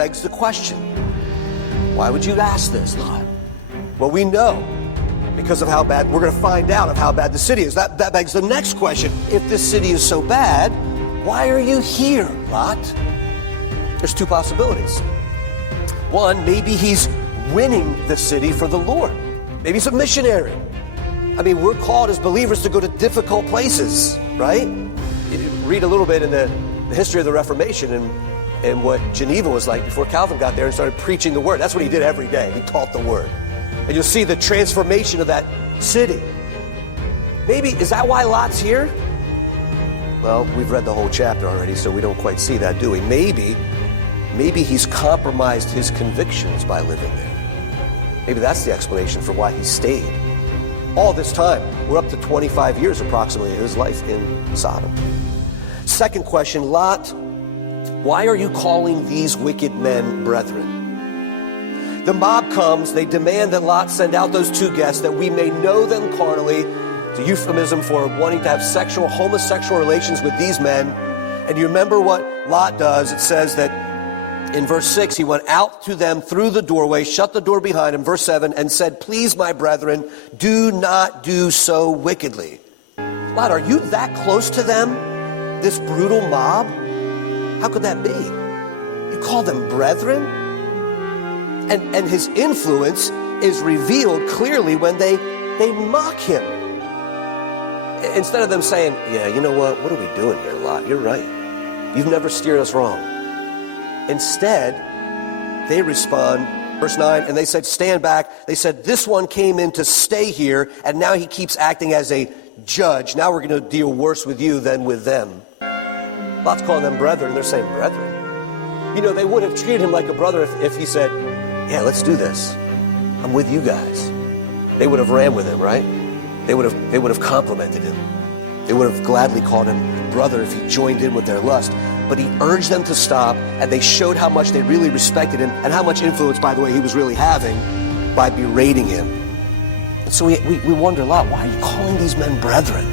begs the question, why would you ask this, Lot? Well, we know because of how bad, we're going to find out of how bad the city is. That begs the next question. If this city is so bad, why are you here, Lot? There's two possibilities. One, maybe he's winning the city for the Lord. Maybe he's a missionary. I mean, we're called as believers to go to difficult places, right? Read a little bit in the history of the Reformation and what Geneva was like before Calvin got there and started preaching the word. That's what he did every day. He taught the word. And you'll see the transformation of that city. Maybe, is that why Lot's here? Well, we've read the whole chapter already, so we don't quite see that, do we? Maybe he's compromised his convictions by living there. Maybe that's the explanation for why he stayed. All this time, we're up to 25 years approximately of his life in Sodom. Second question, Lot, why are you calling these wicked men brethren? The mob comes, they demand that Lot send out those two guests that we may know them carnally. It's a euphemism for wanting to have homosexual relations with these men. And you remember what Lot does. It says that in verse 6, he went out to them through the doorway, shut the door behind him, verse 7, and said, please, my brethren, do not do so wickedly. Lot, are you that close to them, this brutal mob? How could that be? You call them brethren? And his influence is revealed clearly when they mock him. Instead of them saying, yeah, you know what are we doing here, Lot? You're right. You've never steered us wrong. Instead, they respond, verse 9, and they said, stand back. They said, this one came in to stay here, and now he keeps acting as a judge. Now we're going to deal worse with you than with them. Lot's calling them brethren. They're saying, brethren. You know, they would have treated him like a brother if he said, yeah, let's do this. I'm with you guys. They would have ran with him, right? They would have complimented him. They would have gladly called him brother if he joined in with their lust. But he urged them to stop, and they showed how much they really respected him and how much influence, by the way, he was really having by berating him. And so we wonder, Lot, why are you calling these men brethren?